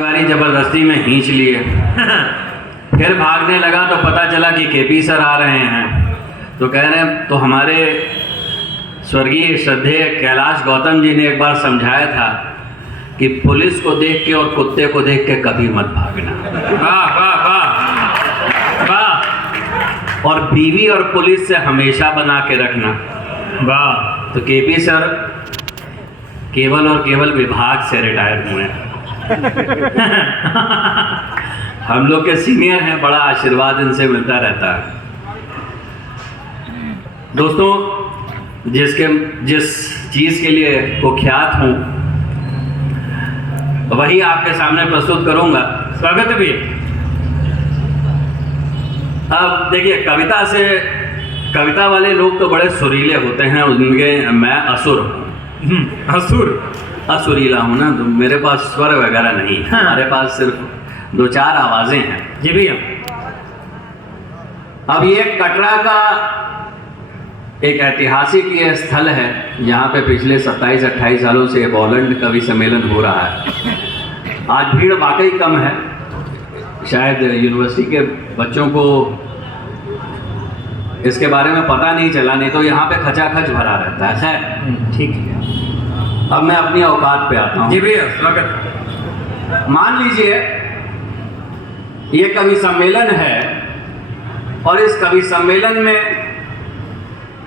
तिवारी जबरदस्ती में खींच लिए। फिर भागने लगा तो पता चला कि केपी सर आ रहे हैं, तो कह रहे हैं तो हमारे स्वर्गीय श्रद्धेय कैलाश गौतम जी ने एक बार समझाया था कि पुलिस को देख के और कुत्ते को देख के कभी मत भागना। वाह वाह वाह वाह। और बीवी और पुलिस से हमेशा बना के रखना। वाह। तो केपी सर केवल और केवल विभाग से रिटायर हुए हैं। हम लोग के सीनियर हैं, बड़ा आशीर्वाद इनसे मिलता रहता है। दोस्तों, जिस चीज़ के लिए कुख्यात हूँ वही आपके सामने प्रस्तुत करूंगा। स्वागत है भैया। अब देखिए, कविता वाले लोग तो बड़े सुरीले होते हैं, उनके मैं असुर हूँ। असुरीला हूँ ना, तो मेरे पास स्वर वगैरह नहीं है। हाँ। हमारे पास सिर्फ 2-4 आवाज़ें हैं। जी भैया। अब ये कटरा का एक ऐतिहासिक ये स्थल है जहाँ पे पिछले 27-28 सालों से बॉलंड कवि सम्मेलन हो रहा है। आज भीड़ वाकई कम है, शायद यूनिवर्सिटी के बच्चों को इसके बारे में पता नहीं चला, नहीं तो यहाँ पे खचाखच भरा रहता है। खैर ठीक है। अब मैं अपनी औकात पे आता हूँ। जी भैया, स्वागत। मान लीजिए ये कवि सम्मेलन है और इस कवि सम्मेलन में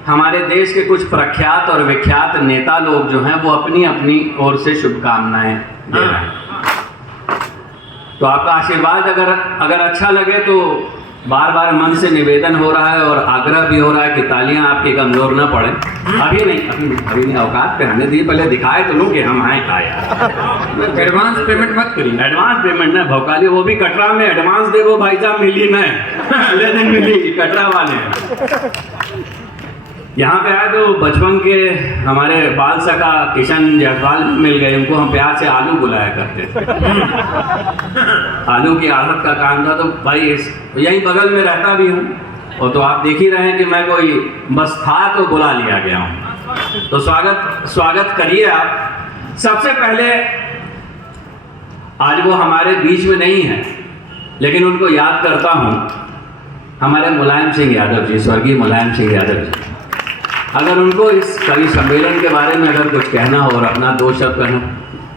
हमारे देश के कुछ प्रख्यात और विख्यात नेता लोग जो हैं वो अपनी अपनी ओर से शुभकामनाएं दे रहे हैं। तो आपका आशीर्वाद अगर अच्छा लगे तो बार बार मन से निवेदन हो रहा है और आग्रह भी हो रहा है कि तालियां आपकी कमजोर न पड़े। अभी नहीं, औकात पे आने दीजिए, पहले दिखाए तो लूँ कि हम आए का यार। एडवांस पेमेंट मत करिए। एडवांस पेमेंट ना भौकाली, वो भी कटरा में एडवांस दे, वो भाई साहब मिली नहीं, अगले दिन मिली कटरा वाले। यहाँ पे आए तो बचपन के हमारे बाल सखा किशन जायसवाल मिल गए, उनको हम प्यार से आलू बुलाया करते थे। आलू की आड़त का काम था, तो भाई यहीं बगल में रहता भी हूँ, और तो आप देख ही रहे हैं कि मैं कोई बस था तो बुला लिया गया हूँ। तो स्वागत करिए आप। सबसे पहले आज वो हमारे बीच में नहीं है, लेकिन उनको याद करता हूँ, हमारे मुलायम सिंह यादव जी, स्वर्गीय मुलायम सिंह यादव जी। अगर उनको इस कवि सम्मेलन के बारे में अगर कुछ कहना हो और अपना 2 शब्द कहना।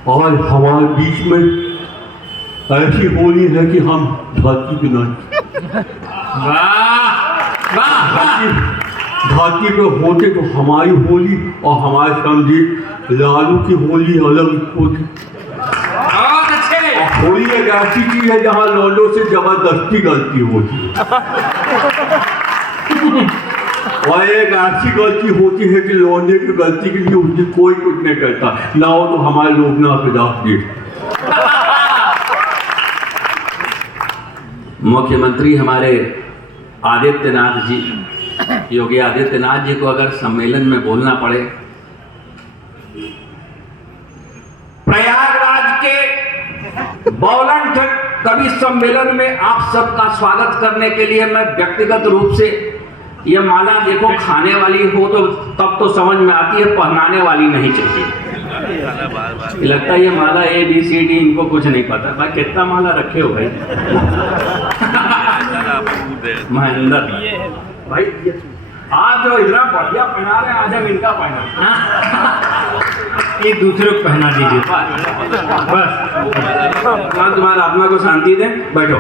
और हमारे बीच में ऐसी होली है कि हम धरती के नहीं, धरती पे होते तो हमारी होली और हमारे समझे लालू की होली अलग होती। और होली एक ऐसी चीज है जहाँ लौंडों से जबरदस्ती गलती होती है, और एक ऐसी गलती होती है कि लौंडे की गलती के लिए उसकी कोई कुछ नहीं करता, ना हो तो हमारे लोग ना फिदा। मुख्यमंत्री हमारे आदित्यनाथ जी, योगी आदित्यनाथ जी को अगर सम्मेलन में बोलना पड़े, प्रयागराज के बॉलंड कवि सम्मेलन में आप सबका स्वागत करने के लिए मैं व्यक्तिगत रूप से, ये माला देखो खाने वाली हो तो तब तो समझ में आती है, पहनाने वाली नहीं चाहिए। लगता है ये माला ABCD इनको कुछ नहीं पता। भाई कितना माला रखे हो भाई? महेंद्र भाई आज जो इतना बढ़िया पहना रहे हैं, आज हम इनका पहना। एक दूसरे को पहना दीजिए बस। तुम्हारा आत्मा को शांति दे, बैठो।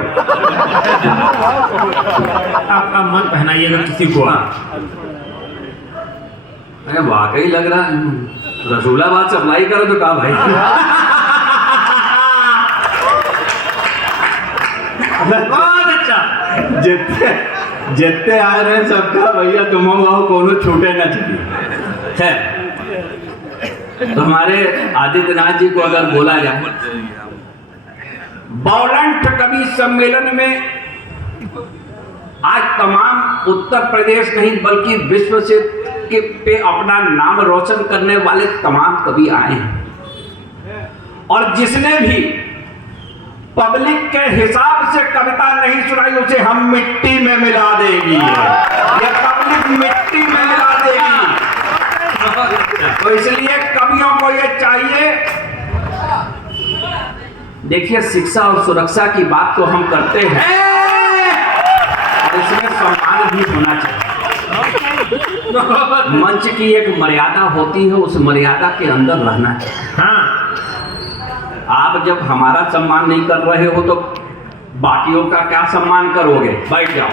आपका मन पहनाइएगा किसी को। अरे वाकई लग रहा है रसूलाबाद सप्लाई करो तो कहा भाई। बहुत अच्छा। जितने आ रहे हैं सबका भैया तुम कोनो छूटे ना चाहिए है। तो हमारे आदित्यनाथ जी को अगर बोला जाए, बॉलंड कवि सम्मेलन में आज तमाम उत्तर प्रदेश नहीं बल्कि विश्व से पे अपना नाम रोशन करने वाले तमाम कवि आए हैं, और जिसने भी पब्लिक के हिसाब से कविता नहीं सुनाई उसे हम मिट्टी में मिला देगी। ये पब्लिक मिट्टी में मिला देगी। तो इसलिए कवियों को ये चाहिए देखिए, शिक्षा और सुरक्षा की बात तो हम करते हैं और इसमें सम्मान भी होना चाहिए। मंच की एक मर्यादा होती है, उस मर्यादा के अंदर रहना चाहिए। हाँ, आप जब हमारा सम्मान नहीं कर रहे हो तो बाकियों का क्या सम्मान करोगे? बैठ जाओ।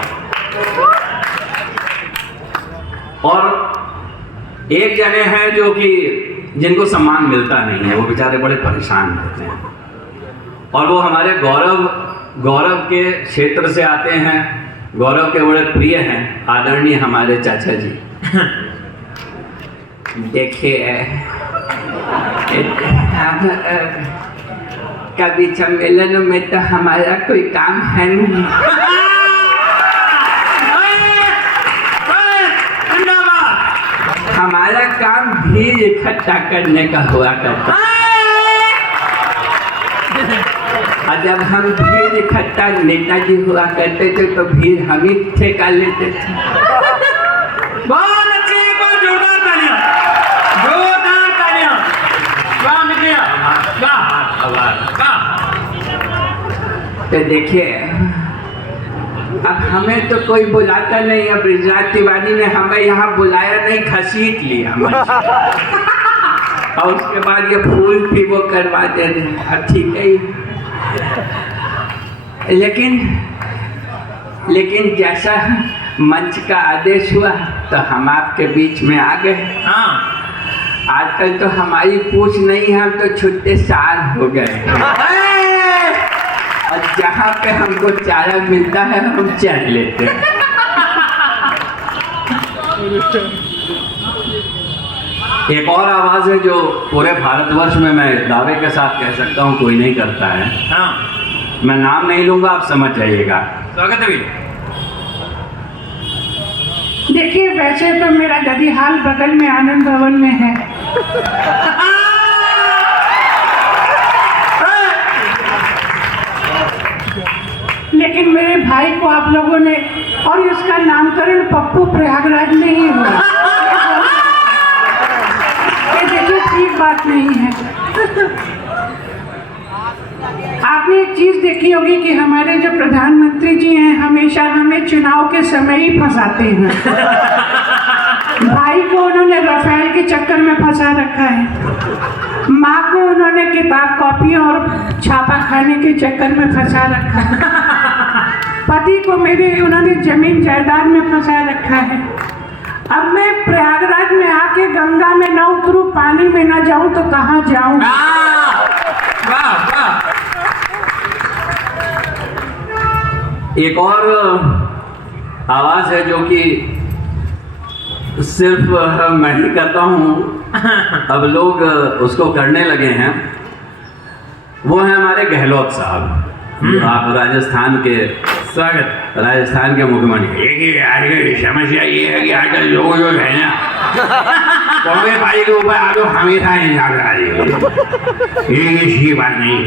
और एक जने हैं जो कि जिनको सम्मान मिलता नहीं है, वो बेचारे बड़े परेशान रहते हैं, और वो हमारे गौरव के क्षेत्र से आते हैं, गौरव के बड़े प्रिय हैं, आदरणीय हमारे चाचा जी। देखिए, कवि सम्मेलन में तो हमारा कोई काम है नहीं। हमारा काम भीड़ इकट्ठा करने का हुआ करता, और जब हम भीड़ इकट्ठा नेताजी हुआ करते थे तो भीड़ हम ही ठेका लेते थे। बहुत अच्छी, एक बार जोरदार तालियां, जोरदार तालियां। वाह मित्रिया, वाह वाह। तो देखिए, अब हमें तो कोई बुलाता नहीं। अब ब्रिजराज तिवारी ने हमें यहाँ बुलाया नहीं, घसीट लिया और उसके बाद ये फूल भी वो करवा दे रहे हैं। ठीक है, लेकिन जैसा मंच का आदेश हुआ तो हम आपके बीच में आ गए। हाँ, आजकल तो हमारी पूछ नहीं है, हम तो छुट्टे साल हो गए, और जहाँ पे हमको चारा मिलता है हम चल लेते हैं। एक और आवाज़ है जो पूरे भारतवर्ष में मैं दावे के साथ कह सकता हूँ कोई नहीं करता है। हाँ, मैं नाम नहीं लूँगा, आप समझ जाइएगा। स्वागत है भैया। देखिए, वैसे तो मेरा ददीहाल बगल में आनंद भवन में है, लेकिन मेरे भाई को आप लोगों ने, और उसका नामकरण पप्पू प्रयागराज में ही हुआ। ये देखिए, ठीक बात नहीं है। आपने एक चीज देखी होगी कि हमारे जो प्रधानमंत्री जी हैं हमेशा हमें चुनाव के समय ही फंसाते हैं। भाई को उन्होंने राफेल के चक्कर में फंसा रखा है, माँ को उन्होंने किताब कॉपियों और छापा खाने के चक्कर में फंसा रखा है, पति को मेरे उन्होंने जमीन जायदाद में फंसा रखा है। अब मैं प्रयागराज में आके गंगा में न उतरूं, पानी में न जाऊं तो कहाँ जाऊं? वाह वाह। एक और आवाज़ है जो कि सिर्फ मैं ही करता हूँ, अब लोग उसको करने लगे हैं। वो है हमारे गहलोत साहब, आप राजस्थान के स्वागत। राजस्थान के मुख्यमंत्री। देखिए, आजकल समस्या ये है कि आजकल लोग जो है ना कांग्रेस पार्टी के ऊपर आप लोग हमेशा इल्जाम लगा रहे ये सही बात नहीं।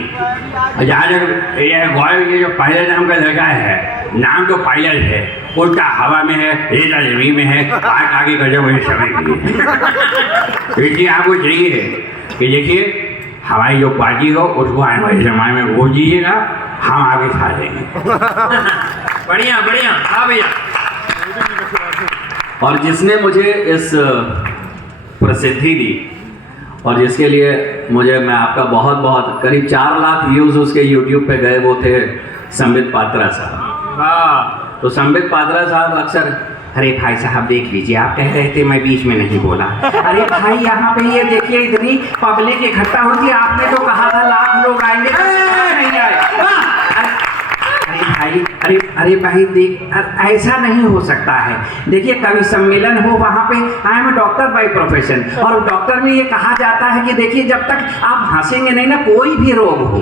जहाँ तक ये गौरव, ये जो पायलट नाम का लड़का है, नाम तो पायलट है, उल्टा हवा में है, रेता जमीन में है, आगे कर जाओ मुझे समय के लिए। इसलिए आपको चाहिए कि देखिए, हमारी जो पार्टी हो उसको आने वाले जमाने में वोट दीजिएगा, हम आगे खा देंगे। बढ़िया बढ़िया। हाँ भैया। और जिसने मुझे इस प्रसिद्धि दी और जिसके लिए मैं आपका बहुत बहुत, करीब 4 लाख व्यूज़ उसके YouTube पे गए, वो थे संबित पात्रा साहब। वाह। तो संबित पात्रा साहब अक्सर, अरे भाई साहब देख लीजिए, आप कह रहे थे मैं बीच में नहीं बोला। अरे भाई, यहाँ पे ये देखिए, इतनी पब्लिक इकट्ठा होती है, आपने तो कहा था लाख लोग आएंगे, नहीं आए। अरे भाई, अरे भाई देख, ऐसा नहीं हो सकता है। देखिए, कवि सम्मेलन हो, वहाँ पे I am doctor by profession, और डॉक्टर में ये कहा जाता है कि देखिए, जब तक आप हंसेंगे नहीं ना, कोई भी रोग हो,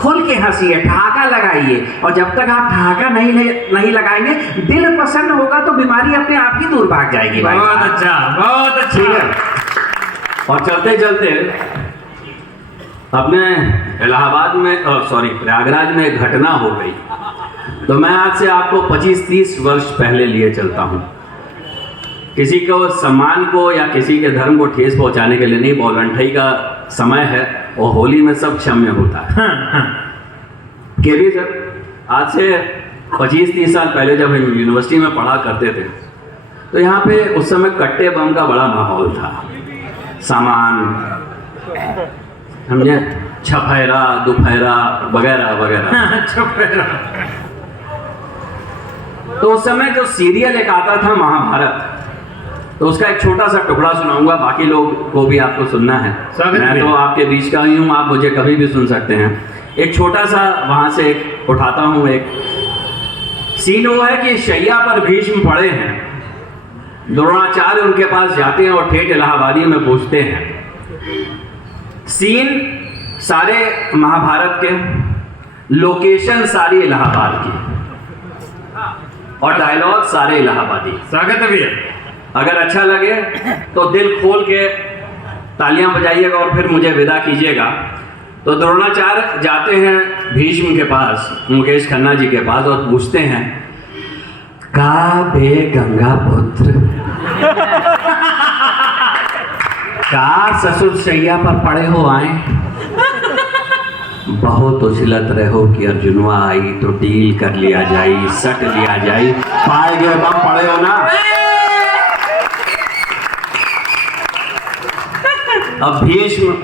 खुल के हंसिए, ठहाका लगाइए, और जब तक आप ठहाका नहीं लगाएंगे, दिल प्रसन्न होगा तो बीमारी अपने आप ही दूर भाग जाएगी। भाई बहुत अच्छा, बहुत ठीक अच्छा। है। और चलते चलते अपने इलाहाबाद में, प्रयागराज में एक घटना हो गई, तो मैं आज से आपको 25-30 वर्ष पहले लिए चलता हूँ। किसी को सम्मान को या किसी के धर्म को ठेस पहुँचाने के लिए नहीं, वॉलंटरी का समय है और होली में सब क्षम्य होता है। के भी सर, आज से 25-30 साल पहले जब हम यूनिवर्सिटी में पढ़ा करते थे तो यहाँ पे उस समय कट्टे बम का बड़ा माहौल था। सामान समझे, छफेरा दुफेरा वगैरह वगैरह। छपेरा। तो उस समय जो सीरियल एक आता था महाभारत, तो उसका एक छोटा सा टुकड़ा सुनाऊंगा, बाकी लोग को भी आपको सुनना है। स्वागत मैं है। तो आपके बीच का ही हूँ, आप मुझे कभी भी सुन सकते हैं। एक छोटा सा वहाँ से एक उठाता हूँ। एक सीन वो है कि शैया पर भीष्म पड़े हैं, द्रोणाचार्य उनके पास जाते हैं और ठेठ इलाहाबादी में पूछते हैं। सीन सारे महाभारत के, लोकेशन सारी इलाहाबाद की और डायलॉग सारे इलाहाबादी। स्वागत है भैया। अगर अच्छा लगे तो दिल खोल के तालियां बजाइएगा और फिर मुझे विदा कीजिएगा। तो द्रोणाचार्य जाते हैं भीष्म के पास, मुकेश खन्ना जी के पास, और पूछते हैं, का बे गंगा पुत्र, का ससुर शैया पर पड़े हो आए, बहुत उछलत रहो कि अर्जुनवा आई तो डील कर लिया जाई, सट लिया जाई, पाए गए बम पड़े हो ना। अब भीष्म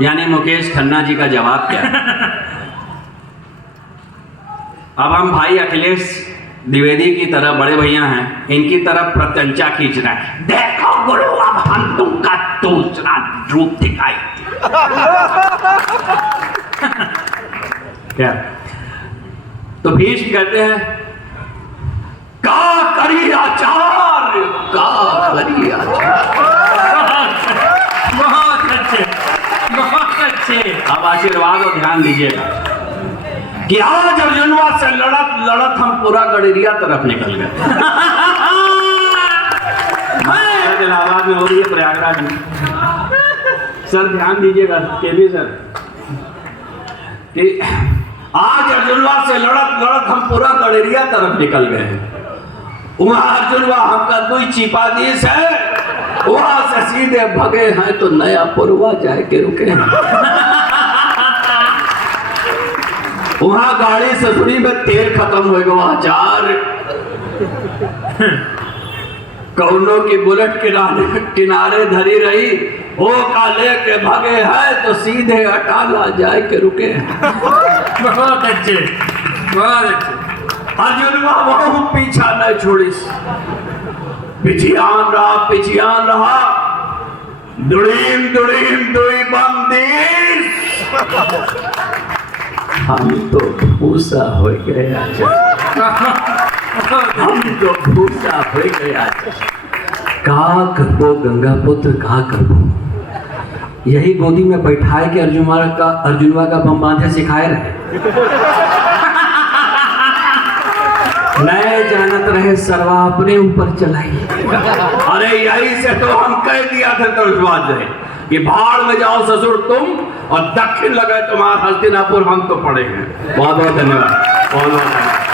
यानी मुकेश खन्ना जी का जवाब क्या है? अब हम भाई अखिलेश द्विवेदी की तरह बड़े भैया हैं, इनकी तरफ प्रत्यंचा खींच रहा है। देखो गुरु, अब हम तुमका दूसरा रूप दिखाई क्या? तो भीष्म कहते हैं, का करी आचार्य, का करी आचार्य। बहुत अच्छे, बहुत अच्छे। अब आशीर्वाद और ध्यान दीजिएगा कि आज अर्जुनवा से लड़त लड़त हम पूरा गडेरिया तरफ निकल गए। इलाहाबाद में हो रही है, प्रयागराज में। सर ध्यान दीजिएगा केबी सर, कि आज अर्जुनवा से लड़त लड़त हम पूरा गडेरिया तरफ निकल गए हैं। वहां अर्जुनवा हमका दुई चीपा देश है, वहां से सीधे भगे हैं तो नया पुरवा जाए के रुके हैं। वहां गाड़ी ससुरी में तेल खत्म हो गया, आचार्य कौनों की बुलेट किनारे धरी रही, वो का लेके भगे है तो सीधे अटाला जाए के रुके हैं। बहुत अच्छे, बहुत अच्छे। अर्जुनवा वहां पीछा न छोड़िस, पिछियान रहा, दुड़ीम दुड़ीम दुई बंदिश, हम तो भूसा हो गए आचार्य, हम तो भूसा हो गए आचार्य। का करबो गंगा पुत्र, का करबो, यही गोदी में बैठाए के अर्जुनवा का बम बांधे सिखाए रहे। नए जानत रहे सरवा अपने ऊपर चलाई। अरे यही से तो हम कह दिया था तो विश्वास रहे कि भाड़ में जाओ ससुर तुम और दक्षिण लगे तुम्हारा हस्तिनापुर, हम तो पड़े हैं। बहुत बहुत धन्यवाद, बहुत बहुत धन्यवाद।